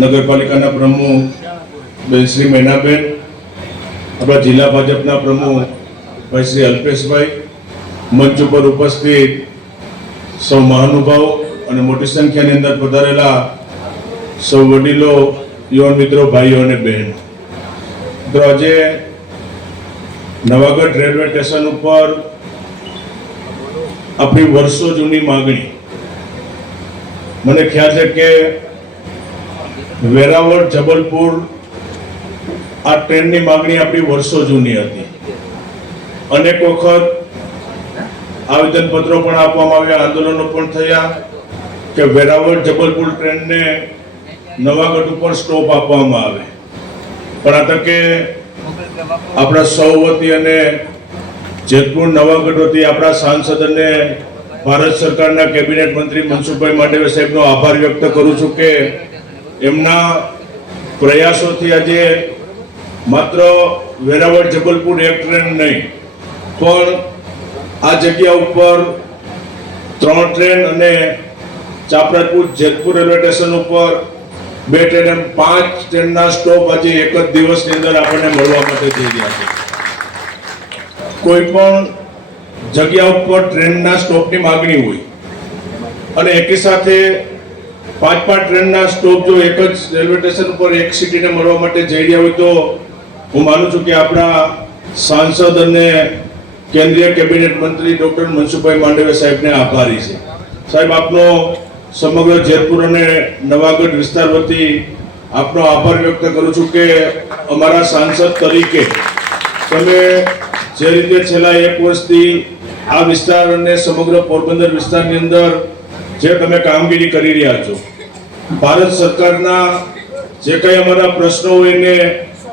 નગરપાલિકાના પ્રમુખ બેન શ્રી મૈનાબેન, આપણા જિલ્લા ભાજપના પ્રમુખ ભાઈ શ્રી અલ્પેશભાઈ, મંચ ઉપર ઉપસ્થિત સૌ મહાનુભાવો અને મોટી સંખ્યાની અંદર પધારેલા સૌ વડીલો, યુવાન મિત્રો, ભાઈઓ અને બહેન. તો આજે નવાગઢ રેલવે સ્ટેશન ઉપર આપણી વર્ષો જૂની માગણી મને ખ્યાલ છે કે વેરાવળ, જબલપુર આ ટ્રેનની માગણી આપણી વર્ષો જૂની હતી. અનેક વખત આવેદનપત્રો પણ આપવામાં આવ્યા, આંદોલનો પણ થયા કે વેરાવળ, જબલપુર ટ્રેનને નવાગઢ ઉપર સ્ટોપ આપવામાં આવે. પણ આ તકે આપણા સૌ વતી અને જેતપુર નવાગઢ વતી આપણા સાંસદ અને ભારત સરકારના કેબિનેટ મંત્રી મનસુખભાઈ માંડવિયા સાહેબનો આભાર વ્યક્ત કરું છું કે એમના પ્રયાસોથી આજે માત્ર વેરાવળ જબલપુર એક ટ્રેન નહીં, પણ આ જગ્યા ઉપર ત્રણ ટ્રેન અને ચાપરાપુર જેતપુર રેલવે સ્ટેશન ઉપર બે ટ્રેન એમ પાંચ ટ્રેનના સ્ટોપ આજે એક જ દિવસની અંદર આપણને મળવા માટે થઈ ગયા છે. કોઈ પણ જગ્યા ઉપર ટ્રેનના સ્ટોપની માગણી હોય. અને એકી સાથે પાંચ પાંચ ટ્રેનના સ્ટોપ જો એક જ રેલવે સ્ટેશન ઉપર એક સિટીને મળવા માટે જઈ રહ્યા હોય તો હું માનું છું કે આપણા સાંસદ અને કેન્દ્રીય કેબિનેટ મંત્રી ડૉક્ટર મનસુખભાઈ માંડવીયા સાહેબને આભારી છે. સાહેબ, આપનો સમગ્ર જેતપુર અને નવાગઢ વિસ્તાર વતી આપનો આભાર વ્યક્ત કરું છું કે અમારા સાંસદ તરીકે તમે જે રીતે છેલ્લા એક વર્ષથી આ વિસ્તાર અને સમગ્ર પોરબંદર વિસ્તારની અંદર જે તમે કામગીરી કરી રહ્યા છો, ભારત સરકારના જે કંઈ અમારા પ્રશ્નો હોય એને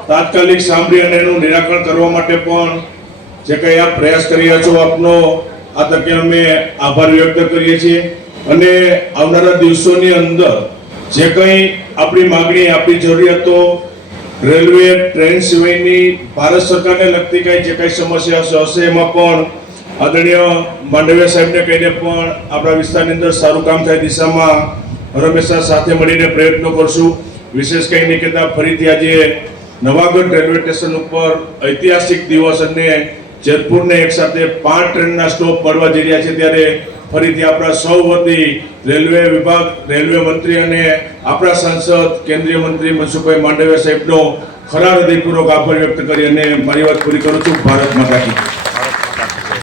તાત્કાલિક સાંભળી અને એનું નિરાકરણ કરવા માટે પણ જે કંઈ આપ પ્રયાસ કરી રહ્યા છો, આપનો આ તકે અમે આભાર વ્યક્ત કરીએ છીએ. અને આવનારા દિવસોની અંદર જે કંઈ આપણી માગણી, આપણી જરૂરિયાતો રેલવે ટ્રેન સિવાયની ભારત સરકારને લગતી કઈ જે કઈ સમસ્યા હશે એમાં પણ આદરણીય માંડવિયા સાહેબને કહીને પણ આપણા વિસ્તારની અંદર સારું કામ થાય દિશામાં હંમેશા સાથે મળીને પ્રયત્નો કરશું. વિશેષ કંઈ નહીં કહેતા, ફરીથી આજે નવાગઢ રેલવે સ્ટેશન ઉપર ઐતિહાસિક દિવસ અને જેતપુરને એક સાથે પાંચ ટ્રેનના સ્ટોપ પડવા જઈ રહ્યા છે. ત્યારે ફરીથી આપણા સૌ વતી રેલવે વિભાગ, રેલવે મંત્રી અને આપણા સાંસદ, કેન્દ્રીય મંત્રી મનસુખભાઈ માંડવિયા સાહેબનો ખરા હૃદયપૂર્વક આભાર વ્યક્ત કરી અને મારી વાત પૂરી કરું છું ભારત માતા.